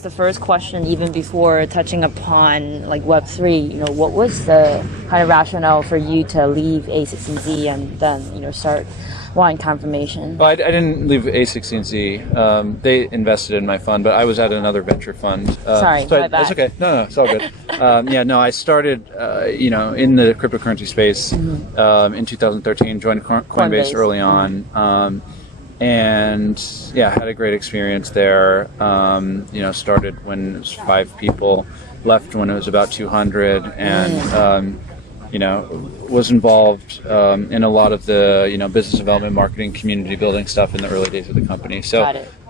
The first question, even before touching upon like Web3, what was the kind of rationale for you to leave A16Z and then, start 1confirmation? Well, I didn't leave A16Z. They invested in my fund, but I was at another venture fund. Sorry, my bad. That's okay. No, it's all good. I started, in the cryptocurrency space in 2013, joined Coinbase early on. And had a great experience there. Started when it was 5 people, left when it was about 200, and was involved in a lot of the business development, marketing, community building stuff in the early days of the company. So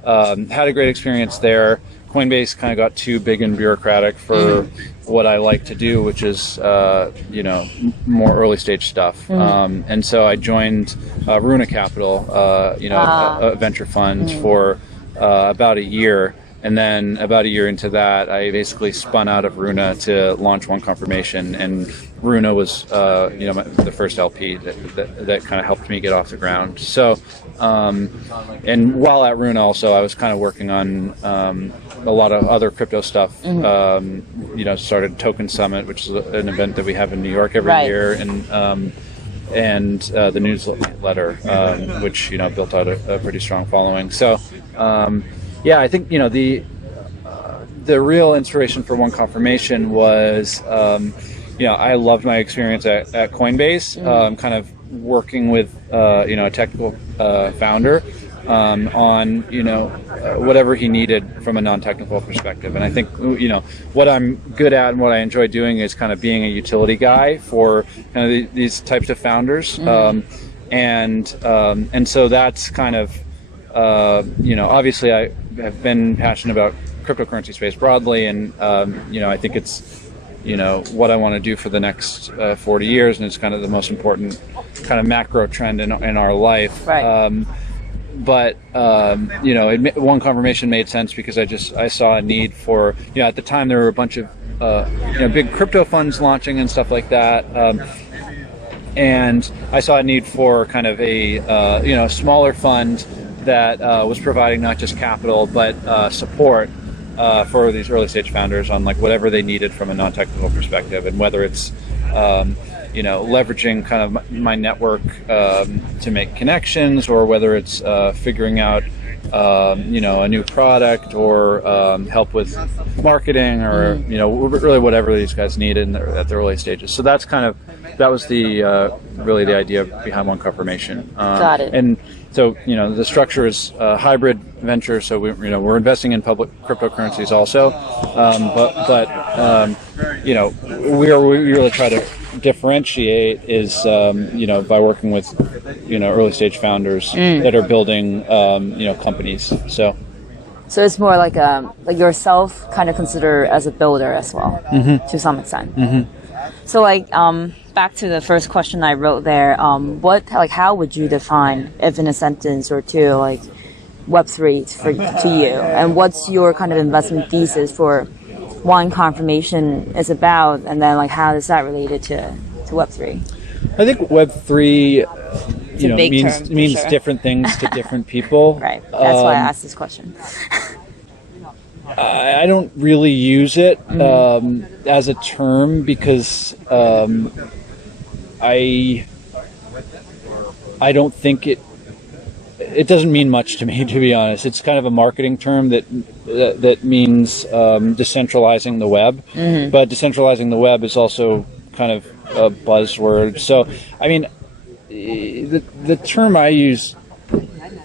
had a great experience there. Coinbase kind of got too big and bureaucratic for what I like to do, which is more early stage stuff. And so I joined Runa Capital, a venture fund for about a year. And then about a year into that, I basically spun out of Runa to launch 1confirmation, and Runa was, the first LP that kind of helped me get off the ground. So, and while at Runa, also I was kind of working on a lot of other crypto stuff. Started Token Summit, which is an event that we have in New York every year, and the newsletter, which built out a pretty strong following. So. I think the real inspiration for 1confirmation was I loved my experience at Coinbase, kind of working with a technical founder on whatever he needed from a non-technical perspective. And I think what I'm good at and what I enjoy doing is kind of being a utility guy for kind of these types of founders, and so that's kind of obviously I have been passionate about cryptocurrency space broadly, and I think it's what I want to do for the next 40 years, and it's kind of the most important kind of macro trend in our life. Right. But 1confirmation made sense because I saw a need for at the time there were a bunch of big crypto funds launching and stuff like that. And I saw a need for kind of a smaller fund that was providing not just capital but support for these early stage founders on like whatever they needed from a non-technical perspective, and whether it's leveraging kind of my network to make connections, or whether it's figuring out a new product, or help with marketing, or really whatever these guys need at the early stages. So that was the really the idea behind 1confirmation. Got it. And so the structure is a hybrid venture. So we're investing in public cryptocurrencies also, but where we really try to differentiate is by working with early stage founders that are building companies. So it's more like yourself kind of consider as a builder as well, to some extent. So back to the first question I wrote there, how would you define, if in a sentence or two, like Web3 to you, and what's your kind of investment thesis for 1confirmation is about, and then how is that related to Web3? I think Web3 means sure. different things to different people. Right. That's why I asked this question. I don't really use it as a term because I don't think it doesn't mean much to me, to be honest. It's kind of a marketing term that means decentralizing the web, but decentralizing the web is also kind of a buzzword. So, I mean, the term I use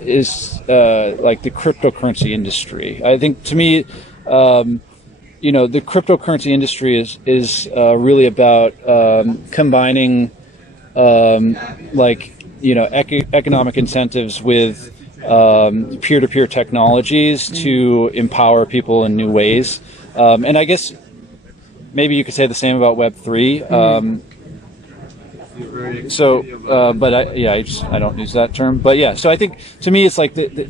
is like the cryptocurrency industry. I think to me, the cryptocurrency industry is really about combining economic incentives with peer-to-peer technologies to empower people in new ways. And I guess maybe you could say the same about Web3. But I don't use that term. But yeah, so I think to me it's like the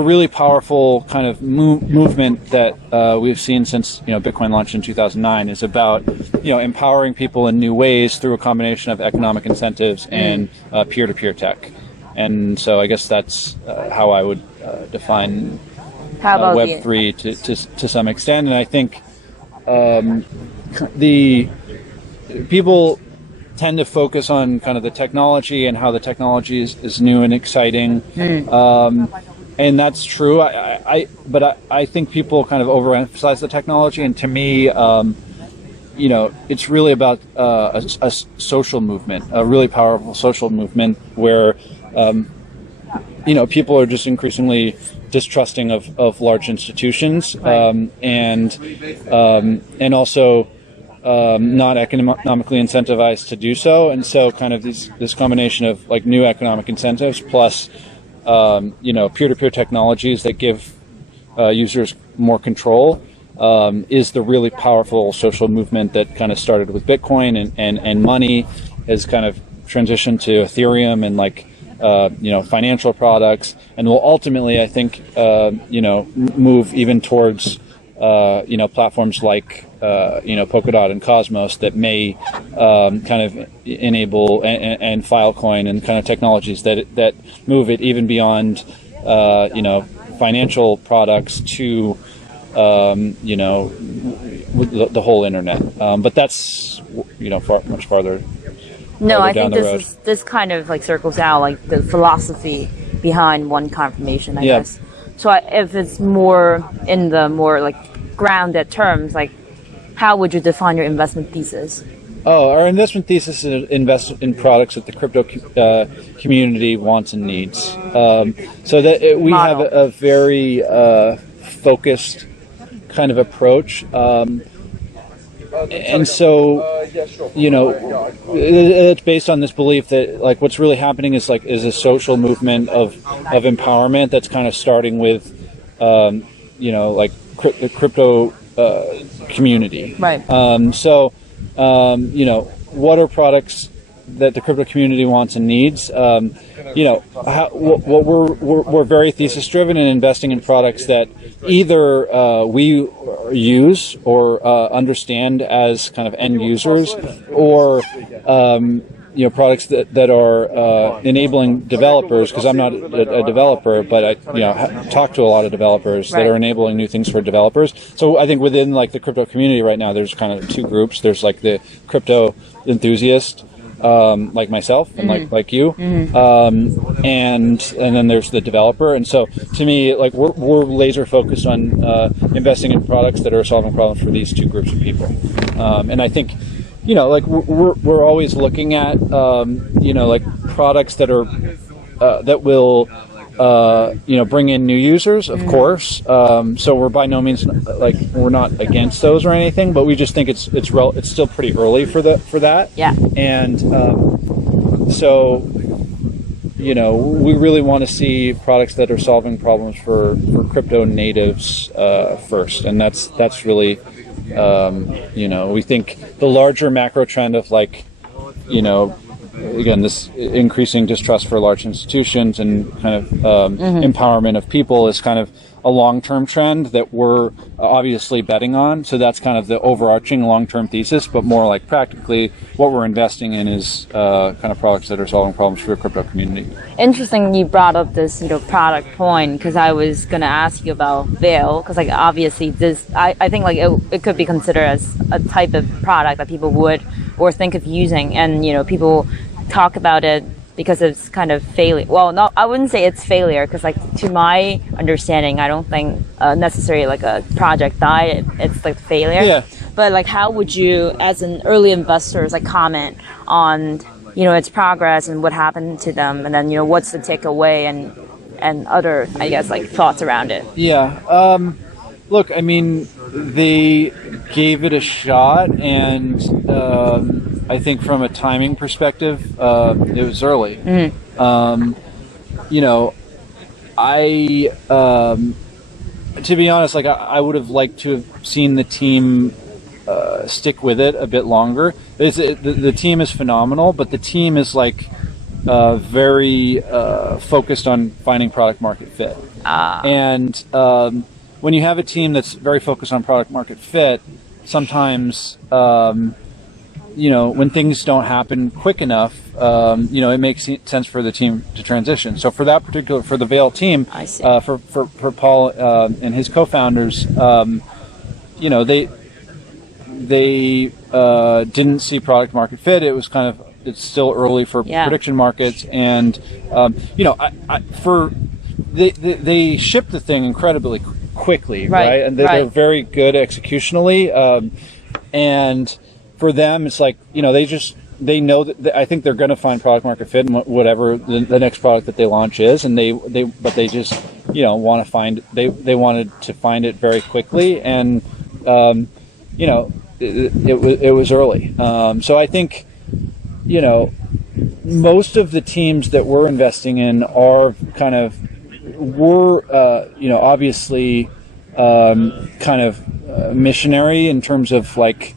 really powerful kind of movement that we've seen since Bitcoin launched in 2009 is about empowering people in new ways through a combination of economic incentives and peer-to-peer tech. And so I guess that's how I would define How about Web3 to some extent, and I think the people tend to focus on kind of the technology and how the technology is new and exciting. And that's true. But I think people kind of overemphasize the technology, and to me, it's really about a social movement, a really powerful social movement where, people are just increasingly distrusting of large institutions, and also not economically incentivized to do so. And so kind of this combination of like new economic incentives plus peer-to-peer technologies that give users more control is the really powerful social movement that kind of started with Bitcoin, and money has kind of transitioned to Ethereum and financial products, and will ultimately, I think, move even towards platforms like Polkadot and Cosmos that may kind of enable and Filecoin and kind of technologies that move it even beyond financial products to the whole internet. But that's much farther. No, I think this kind of like circles out like the philosophy behind1confirmation, I guess. So if it's more in the more like grounded terms, like how would you define your investment thesis? Oh, our investment thesis is invest in products that the crypto community wants and needs. So that we have a very focused kind of approach. And so, it's based on this belief that like what's really happening is a social movement of empowerment that's kind of starting with, the crypto community. Right. What are products that the crypto community wants and needs? What we're very thesis driven in investing in products that either we use or understand as kind of end users, or products that are enabling developers, because I'm not a developer, but I talk to a lot of developers that are enabling new things for developers. So I think within like the crypto community right now, there's kind of two groups. There's like the crypto enthusiast, like myself and like you, and then there's the developer. And so to me, like we're laser focused on investing in products that are solving problems for these two groups of people. And I think we're always looking at products that are that will bring in new users, of course. So we're by no means we're not against those or anything, but we just think it's still pretty early for that. Yeah. And so we really want to see products that are solving problems for crypto natives first, and that's really we think the larger macro trend of again, this increasing distrust for large institutions and kind of empowerment of people is kind of a long-term trend that we're obviously betting on. So that's kind of the overarching long-term thesis, but more like practically what we're investing in is kind of products that are solving problems for the crypto community. Interesting you brought up this product point, because I was going to ask you about Veil, because obviously this, I think it could be considered as a type of product that people would or think of using, and people talk about it because it's kind of failure. Well, no, I wouldn't say it's failure, because to my understanding, I don't think necessarily a project died, it's failure. Yeah. But how would you, as an early investor, comment on its progress and what happened to them, and then what's the takeaway and other, I guess, thoughts around it? Yeah. Look, I mean, they gave it a shot, and I think from a timing perspective, it was early. To be honest, I would have liked to have seen the team stick with it a bit longer. The team is phenomenal, but the team is very focused on finding product market fit. And when you have a team that's very focused on product market fit, sometimes when things don't happen quick enough, it makes sense for the team to transition. So for the Veil team, I see. For Paul and his co-founders, they didn't see product market fit. It's still early for prediction markets, and they shipped the thing incredibly quickly, right? And they're very good executionally, and for them, it's like they know that I think they're going to find product market fit in whatever the next product that they launch is, and they just want to find they wanted to find it very quickly, and it was early. So I think most of the teams that we're investing in are obviously kind of missionary in terms of like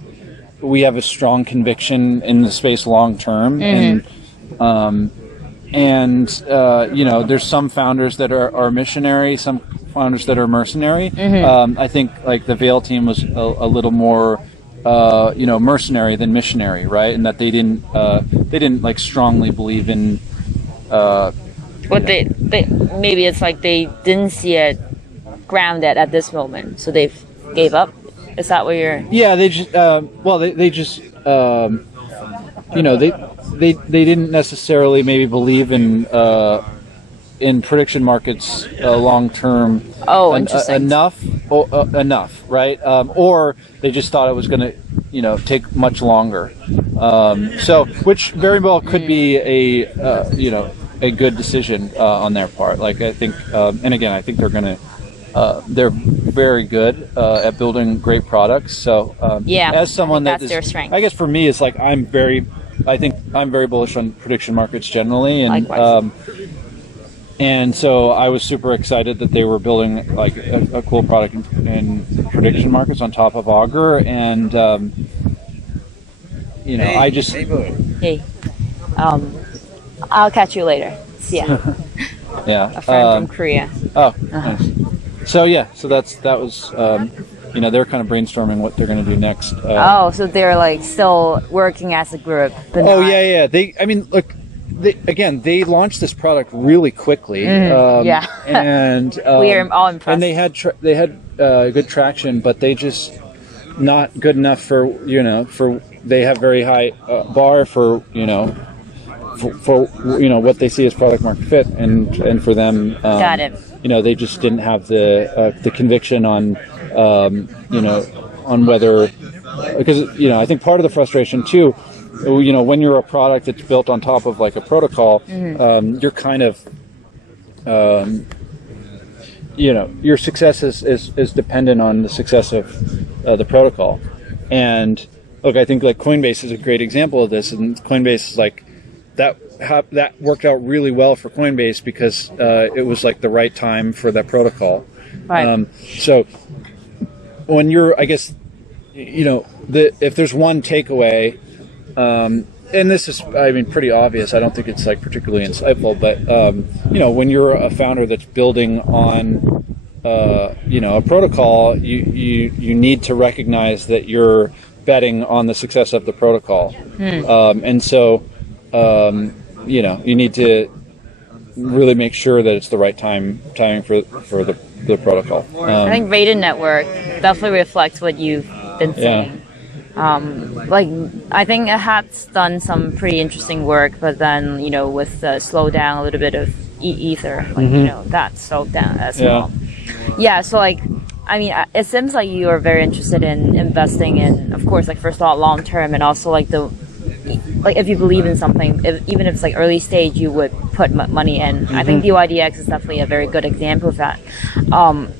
we have a strong conviction in the space long term, and there's some founders that are missionary, some founders that are mercenary. I think like the Veil team was a little more mercenary than missionary, right? And that they didn't like strongly believe in they maybe it's like they didn't see it grounded at this moment, so they gave up. Is that what you're? Yeah, they just they didn't necessarily maybe believe in prediction markets long term. Interesting. Enough, right? Or they just thought it was going to take much longer. So which very well could be a good decision on their part. Like I think, and again, I think they're very good at building great products. So as someone that's their strength. I guess for me, it's like I think I'm very bullish on prediction markets generally, and likewise. And so I was super excited that they were building like a cool product in prediction markets on top of Augur, and I just I'll catch you later. See ya. Yeah, a friend from Korea. Oh, nice. So that was they're kind of brainstorming what they're going to do next. So they're like still working as a group. But They launched this product really quickly. And we are all impressed. And they had good traction, but they just not good enough for they have very high bar for what they see as product market fit, and for them, got it. They just didn't have the conviction on on whether, because I think part of the frustration too, when you're a product that's built on top of like a protocol, you're kind of your success is dependent on the success of the protocol. And look, I think like Coinbase is a great example of this, and Coinbase is like that worked out really well for Coinbase because it was like the right time for that protocol. Right. So when you're, I guess, if there's one takeaway, and this is, pretty obvious. I don't think it's like particularly insightful, but when you're a founder that's building on a protocol, you need to recognize that you're betting on the success of the protocol, and so you need to really make sure that it's the right timing for the protocol. I think Rated Network definitely reflects what you've been saying. I think it has done some pretty interesting work, but then with the slowdown a little bit of Ether, that slowed down as well. Yeah, so it seems like you are very interested in investing in, of course, like first of all long term, and also if you believe in something, even if it's like early stage, you would put money in. I think DYDX is definitely a very good example of that.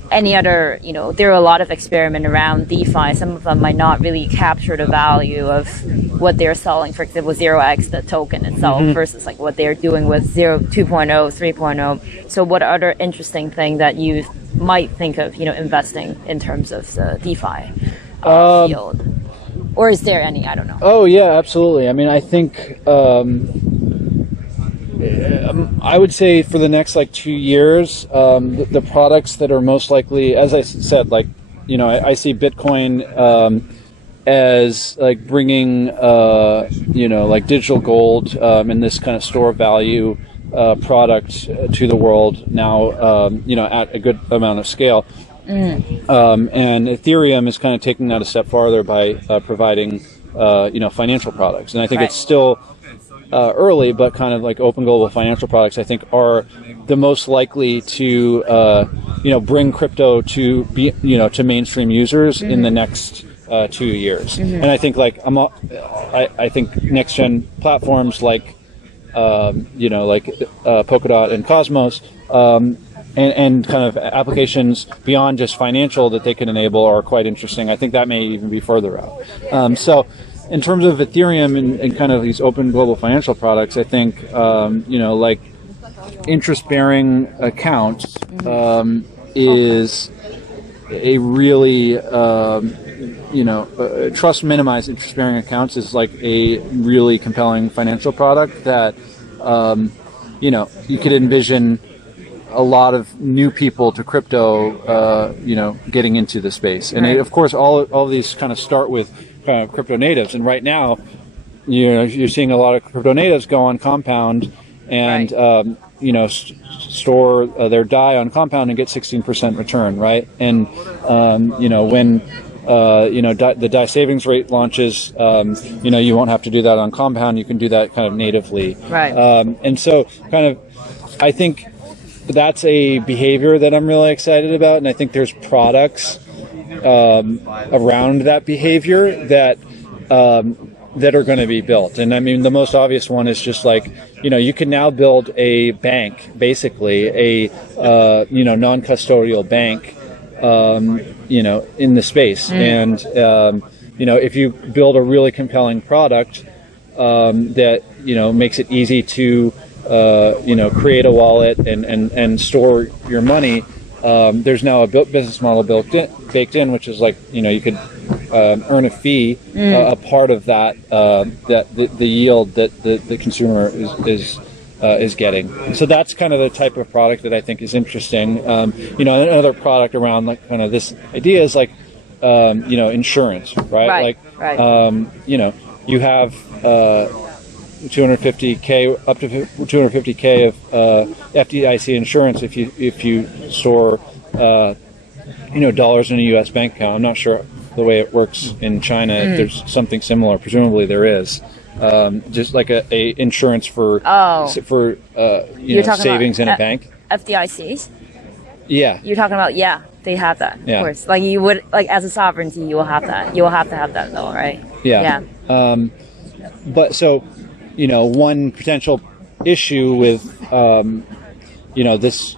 Any other, there are a lot of experiment around DeFi. Some of them might not really capture the value of what they're selling. For example, 0x, the token itself, versus like what they're doing with 2.0, 3.0. So what other interesting thing that you might think of, investing in terms of the DeFi field? Or is there any? I don't know. Oh, yeah, absolutely. I think I would say for the next 2 years, the products that are most likely, as I said, I see Bitcoin as like bringing like digital gold and this kind of store value product to the world now at a good amount of scale. And Ethereum is kind of taking that a step farther by providing financial products, and I think it's still early, but kind of like open global financial products, I think, are the most likely to bring crypto to to mainstream users in the next 2 years. And I think I think next gen platforms like Polkadot and Cosmos and kind of applications beyond just financial that they can enable are quite interesting. I think that may even be further out. So in terms of Ethereum and kind of these open global financial products, I think, like interest-bearing accounts is a really, trust minimized interest-bearing accounts is like a really compelling financial product that, you could envision a lot of new people to crypto, getting into the space. And of course, all of these kind of start with crypto natives, and right now, you're seeing a lot of crypto natives go on Compound and store their DAI on Compound and get 16% return, right? And when the DAI savings rate launches, you won't have to do that on Compound. You can do that kind of natively, right? And so, kind of, I think that's a behavior that I'm really excited about, and I think there's products around that behavior that are going to be built. And I mean, the most obvious one is just like, you can now build a bank, basically a non-custodial bank, in the space. And if you build a really compelling product that makes it easy to create a wallet and store your money. There's now a business model baked in, which is like, you could earn a fee, a part of that, the yield that the consumer is getting. So that's kind of the type of product that I think is interesting. Another product around like kind of this idea is like, insurance, right? You have 250K up to 250K of FDIC insurance if you store dollars in a U.S. bank account. I'm not sure the way it works in China. If there's something similar, presumably there is. Just like a insurance for savings in a bank. FDICs. Yeah. You're talking about they have that. Of course. Like you would as a sovereignty, you will have that. You will have to have that though, right? Yeah. But so. One potential issue with, this,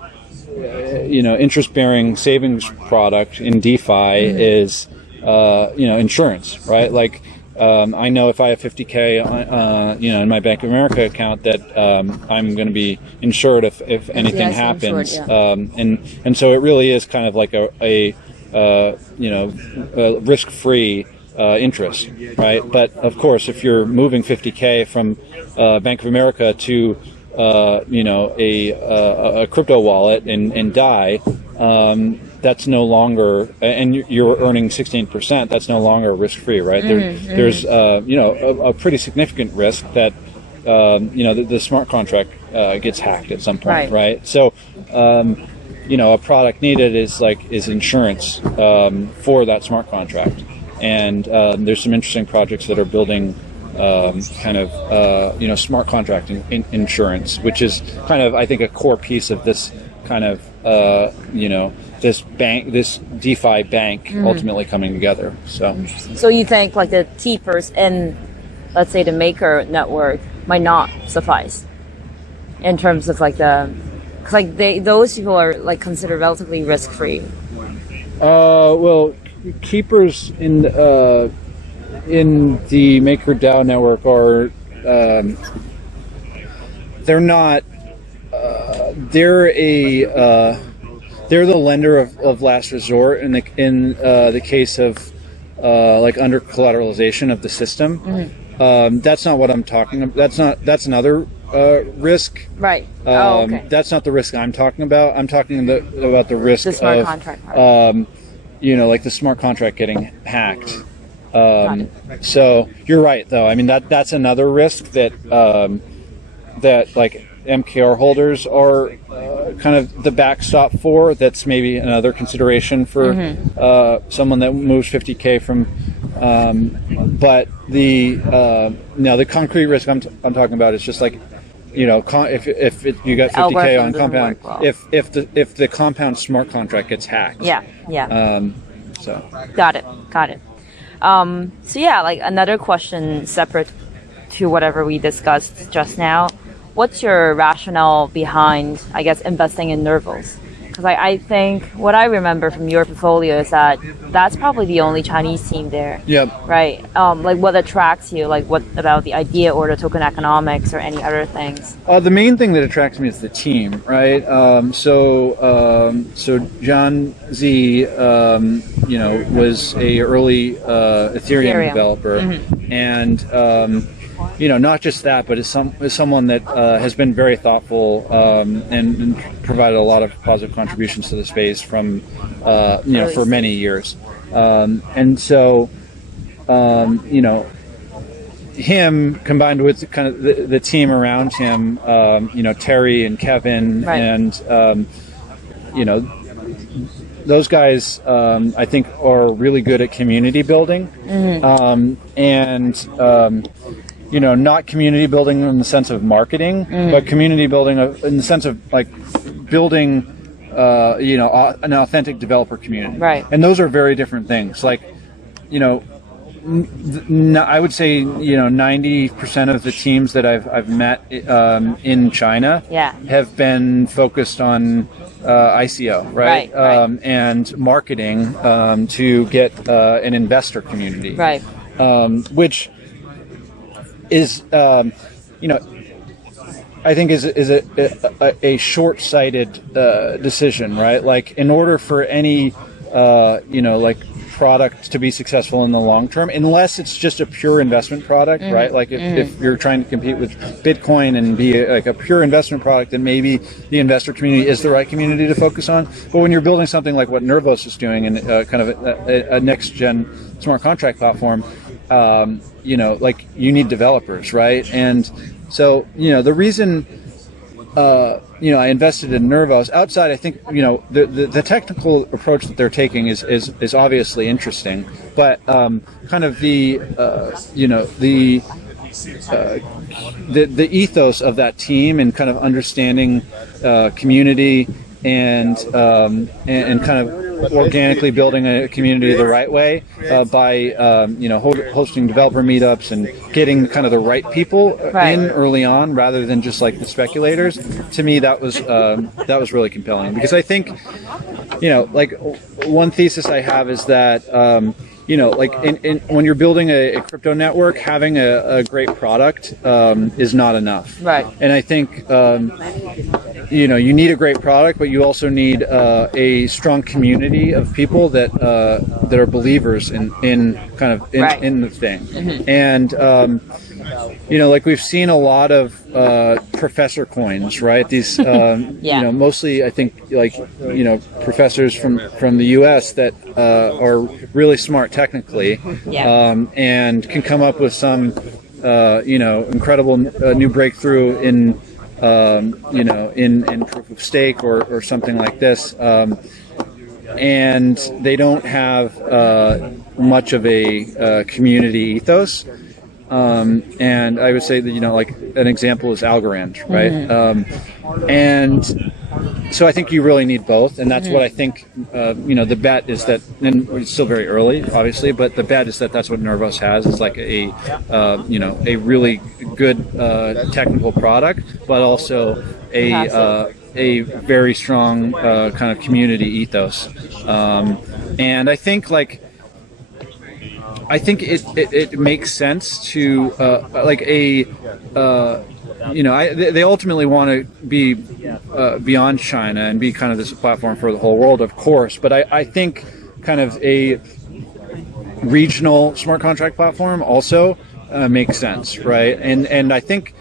interest-bearing savings product in DeFi is, insurance, right? Like, I know if I have 50K, in my Bank of America account that I'm going to be insured if anything happens. Insured, and so it really is kind of like a risk-free interest, right? But of course, if you're moving 50K from Bank of America to a crypto wallet in DAI, that's no longer, and you're earning 16%. That's no longer risk-free, right? There's a pretty significant risk that the smart contract gets hacked at some point, right? So. A product needed is insurance for that smart contract. And there's some interesting projects that are building smart contract insurance, which is kind of, I think, a core piece of this kind of, this DeFi bank ultimately coming together. So you think like the T-pers in, let's say, the Maker network might not suffice in terms of like those people are like considered relatively risk-free. Well. Keepers in the MakerDAO network are they're not they're the lender of last resort in the case of under collateralization of the system. That's not what I'm talking about. That's another risk. Right. Okay. That's not the risk I'm talking about. I'm talking about the risk the smart of contract part. like the smart contract getting hacked. So you're right, though. I mean, that's another risk that that like MKR holders are kind of the backstop for. That's maybe another consideration for someone that moves 50K from. But the the concrete risk I'm talking about is just like, you know, if you got 50K on compound, well. if the compound smart contract gets hacked. So got it. So yeah, like another question separate to whatever we discussed just now. What's your rationale behind, I guess, investing in Nervos? Because I think what I remember from your portfolio is that that's probably the only Chinese team there. Yep. Right. Like what attracts you? Like what about the idea or the token economics or any other things? The main thing that attracts me is the team, right? So John Z, was a early Ethereum developer, and not just that, but is someone that has been very thoughtful and provided a lot of positive contributions to the space from for many years. And so him combined with kind of the team around him, Terry and Kevin, right. And those guys, I think, are really good at community building, not community building in the sense of marketing, but community building in the sense of like building, an authentic developer community. Right. And those are very different things. Like, I would say 90% of the teams that I've met in China have been focused on ICO, right? And marketing to get an investor community, right? Which is I think is a short-sighted decision, right? Like in order for any product to be successful in the long term, unless it's just a pure investment product, right? Like if you're trying to compete with Bitcoin and be like a pure investment product, then maybe the investor community is the right community to focus on. But when you're building something like what Nervos is doing and kind of a next-gen smart contract platform, you need developers, right? And so, the reason, I invested in Nervos outside, I think, the technical approach that they're taking is obviously interesting, but kind of the ethos of that team and kind of understanding community and kind of organically building a community the right way by hosting developer meetups and getting kind of the right people in early on rather than just like the speculators. To me, that was really compelling, because I think one thesis I have is that when you're building a crypto network, having a great product is not enough. Right. And I think you need a great product, but you also need a strong community of people that are believers in the thing. And we've seen a lot of professor coins, right? These mostly I think professors from the US that are really smart technically, and can come up with some incredible new breakthrough in in proof of stake or something like this, and they don't have much of a community ethos. And I would say that an example is Algorand, right? And so I think you really need both, and that's what I think. The bet is that, and it's still very early, obviously, but the bet is that that's what Nervos has. It's like a really good technical product, but also a very strong kind of community ethos. And I think it makes sense to they ultimately want to be beyond China and be kind of this platform for the whole world, of course. But I think kind of a regional smart contract platform also makes sense, right? And I think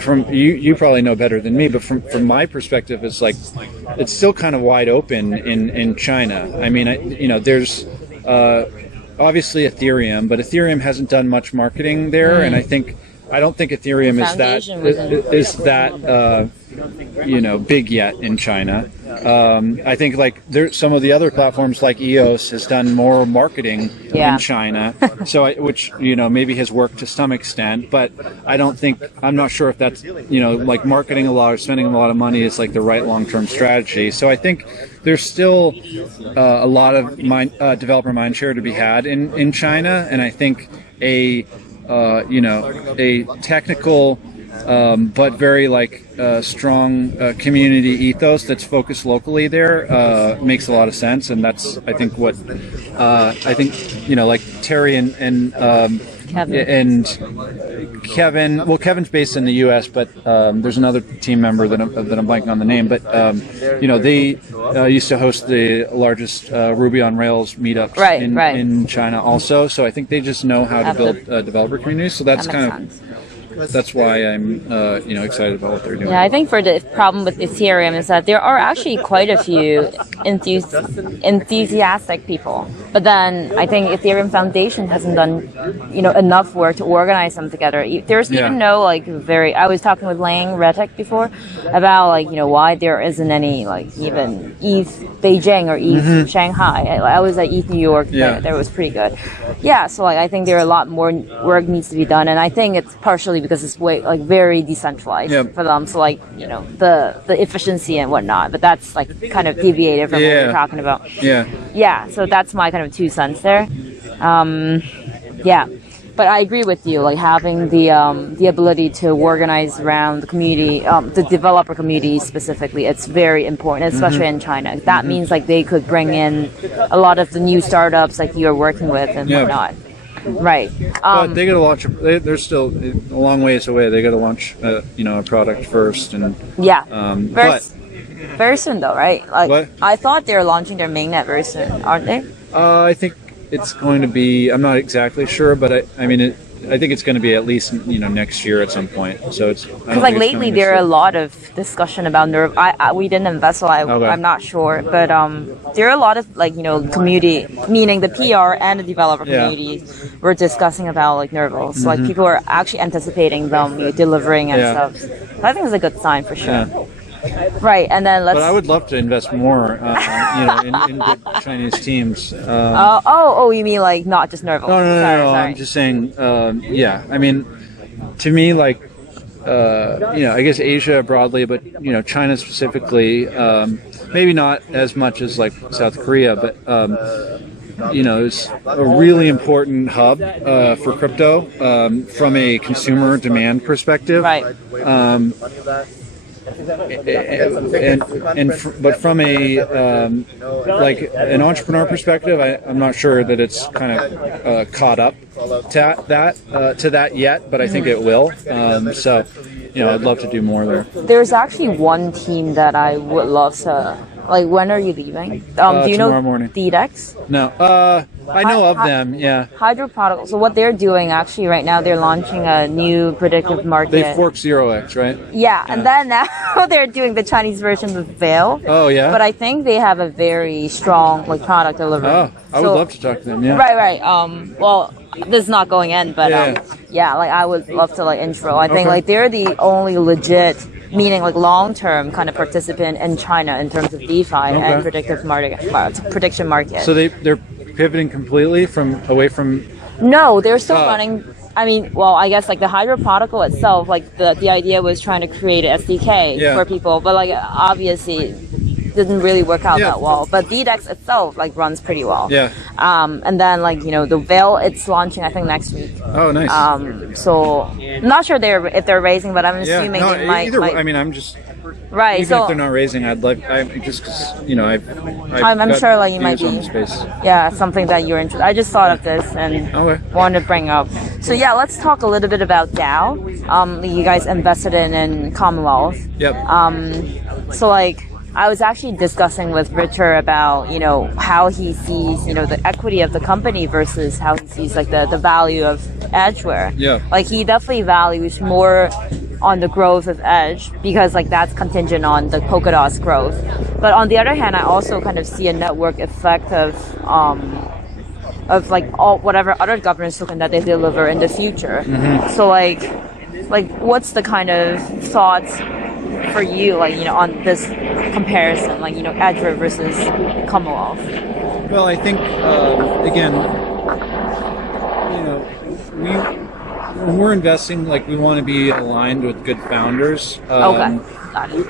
from you probably know better than me, but from my perspective, it's still kind of wide open in China. I mean, there's obviously Ethereum, but Ethereum hasn't done much marketing there, and I don't think Ethereum is that big yet in China. I think like some of the other platforms like EOS has done more marketing in China, which maybe has worked to some extent, but I'm not sure if that's like marketing a lot or spending a lot of money is like the right long-term strategy. So I think there's still a lot of developer mindshare to be had in China, and I think a technical but very strong community ethos that's focused locally there makes a lot of sense, and that's I think what like Terry and Kevin. Well, Kevin's based in the U.S., but there's another team member that I'm blanking on the name. But they used to host the largest Ruby on Rails meetups in China, also. So I think they just know how to build developer communities. So that's that's why I'm excited about what they're doing. Yeah, I think for the problem with Ethereum is that there are actually quite a few enthusiastic people, but then I think Ethereum Foundation hasn't done enough work to organize them together. There's even no I was talking with Lang Retek before about why there isn't any even ETH Beijing or ETH Shanghai. I was at ETH New York. That was pretty good. Yeah, so I think there are a lot more work needs to be done, and I think it's partially because it's very decentralized for them. So the efficiency and whatnot, but that's kind of deviated from what we're talking about. Yeah. So that's my kind of 2 cents there. But I agree with you. Having the ability to organize around the community, the developer community specifically, it's very important, especially in China. That means they could bring in a lot of the new startups you're working with and whatnot. Right. But they got to launch. They're still a long ways away. They got to launch, a product first, and very soon though, right? What? I thought they're launching their mainnet very soon, aren't they? I think it's going to be. I'm not exactly sure, but I think it's going to be at least next year at some point. So it's because lately there are a lot of discussion about Nerve. We didn't invest, so I'm not sure. But there are a lot of community, meaning the PR and the developer community, were discussing about Nervals. So people are actually anticipating them delivering and stuff. So I think it's a good sign for sure. Yeah. Right, and then let's. But I would love to invest more, in good Chinese teams. You mean not just Nerval? No. Sorry. I'm just saying. I mean, to me, I guess Asia broadly, but China specifically, maybe not as much as South Korea, but is a really important hub for crypto from a consumer demand perspective. Right. But from a an entrepreneur perspective, I'm not sure that it's kind of caught up to that yet, but I think it will. So I'd love to do more there. There's actually one team that I would love to. When are you leaving? Do you know tomorrow morning. DDEX? No. I know of them, yeah. Hydro Protocol. So what they're doing actually right now, they're launching a new predictive market. They forked 0x, right? Yeah, and then now they're doing the Chinese version with Veil. Oh, yeah? But I think they have a very strong product delivery. Oh, I would love to talk to them, yeah. Right. Well, this is not going in, but I would love to intro. I think they're the only legit, meaning long-term kind of participant in China in terms of DeFi and prediction market. So they're pivoting completely away from. No, they're still running. I mean, I guess the Hydro protocol itself, the idea was trying to create an SDK for people, but obviously didn't really work out that well. But DDEX itself runs pretty well. Yeah. And then the Veil, it's launching I think next week. Oh, nice. So I'm not sure if they're raising, but I'm assuming they might. I mean, I'm just. Right. Even if they're not raising, I'd like. I'm sure you might be. Something that you're interested. I just thought of this and wanted to bring up. So let's talk a little bit about DAO. You guys invested in Commonwealth. Yep. So I was actually discussing with Richard about, how he sees, the equity of the company versus how he sees the value of Edgeware. Yeah. He definitely values more on the growth of Edge because that's contingent on the Polkadot's growth. But on the other hand, I also kind of see a network effect of of like all whatever other governance token that they deliver in the future. So like what's the kind of thoughts for you, like, you know, on this comparison, like, you know, Azure versus Commonwealth? Well, I think again, you know, when we're investing, like, we want to be aligned with good founders. Okay, got it.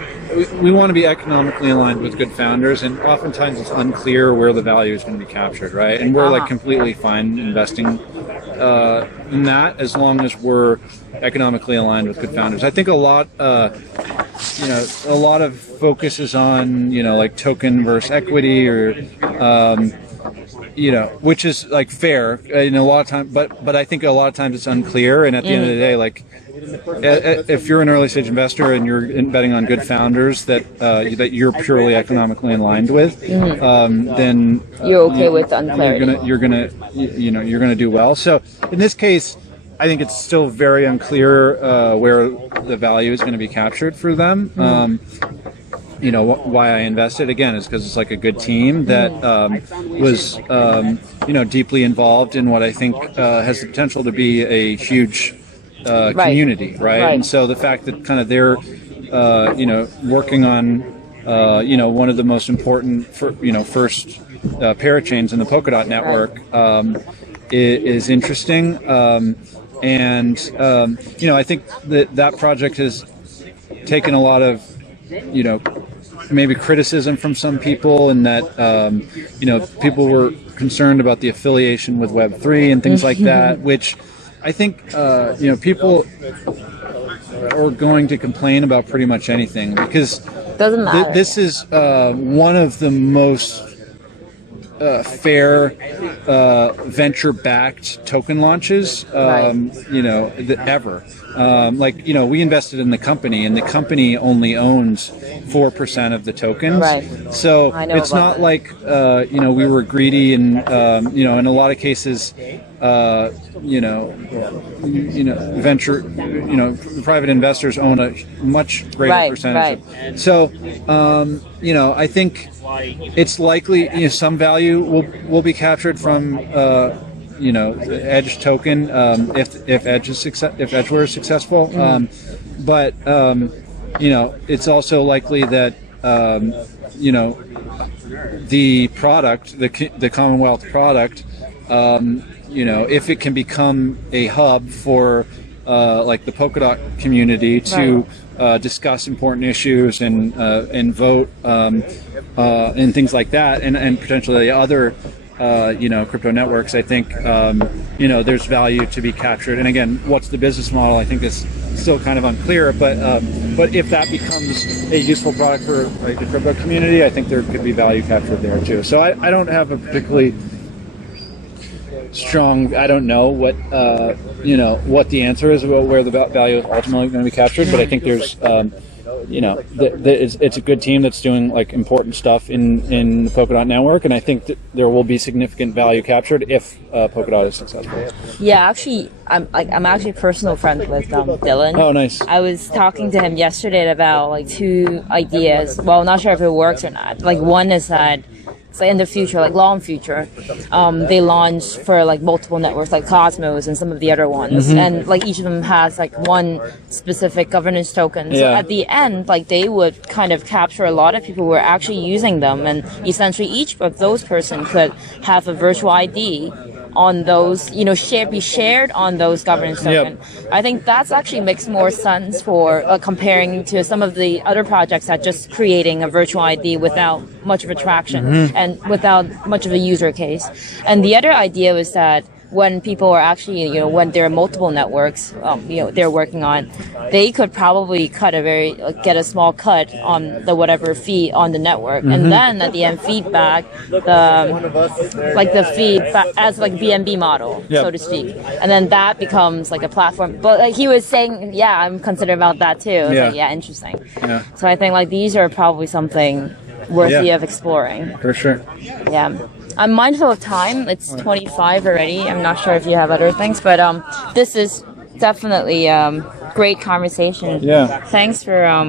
We want to be economically aligned with good founders, and oftentimes it's unclear where the value is going to be captured, right? And we're like completely fine investing in that as long as we're economically aligned with good founders. I think a lot of focus is on, you know, like token versus equity, or you know, which is like fair in a lot of time, but I think a lot of times it's unclear. And at the end of the day, like, if you're an early stage investor and you're betting on good founders that you're purely economically aligned with, then you're okay with unclarity. You're gonna do well. So in this case, I think it's still very unclear where the value is going to be captured for them. You know, why I invested, again, is because it's like a good team that was you know, deeply involved in what I think has the potential to be a huge community, right? And so the fact that kind of they're you know, working on you know, one of the most important first parachains in the Polkadot network is interesting. And you know, I think that project has taken a lot of, you know, maybe criticism from some people, and that you know, people were concerned about the affiliation with Web3 and things like that, which I think you know, people are going to complain about pretty much anything, because doesn't matter. This is one of the most fair venture-backed token launches you know, ever. Like, you know, we invested in the company, and the company only owns 4% of the tokens. So it's not like you know, we were greedy, and you know, in a lot of cases, you know, venture, you know, private investors own a much greater percentage. So you know, I think it's likely, you know, some value will be captured from you know, the Edge token if Edge were successful. But you know, it's also likely that you know, the product, the Commonwealth product, you know, if it can become a hub for like the Polkadot community to discuss important issues and vote and things like that, and potentially other you know, crypto networks, I think you know, there's value to be captured. And again, what's the business model, I think, is still kind of unclear. But if that becomes a useful product for like the crypto community, I think there could be value captured there too. So I don't have a particularly strong, I don't know what you know, what the answer is about where the value is ultimately going to be captured, but I think there's you know, it's a good team that's doing like important stuff in the Polkadot network, and I think that there will be significant value captured if Polkadot is successful. Yeah, actually, I'm actually a personal friend with Dylan. Oh, nice. I was talking to him yesterday about like two ideas. Well, not sure if it works or not. Like, one is that, so in the future, like long future, they launch for like multiple networks, like Cosmos and some of the other ones, and like each of them has like one specific governance token. So at the end, like they would kind of capture a lot of people who are actually using them, and essentially each of those person could have a virtual ID on those, you know, be shared on those governance token. I think that's actually makes more sense for comparing to some of the other projects that just creating a virtual ID without much of a traction and without much of a user case. And the other idea was that when people are actually, you know, when there are multiple networks, you know, they're working on, they could probably get a small cut on the whatever fee on the network, and then at the end feedback the feedback as like BNB model, so to speak, and then that becomes like a platform. But like he was saying, yeah, I'm considering about that too. Like, yeah, interesting. So I think like these are probably something worthy of exploring. For sure. Yeah. I'm mindful of time. It's 25 already. I'm not sure if you have other things, but this is definitely great conversation. Yeah. Thanks for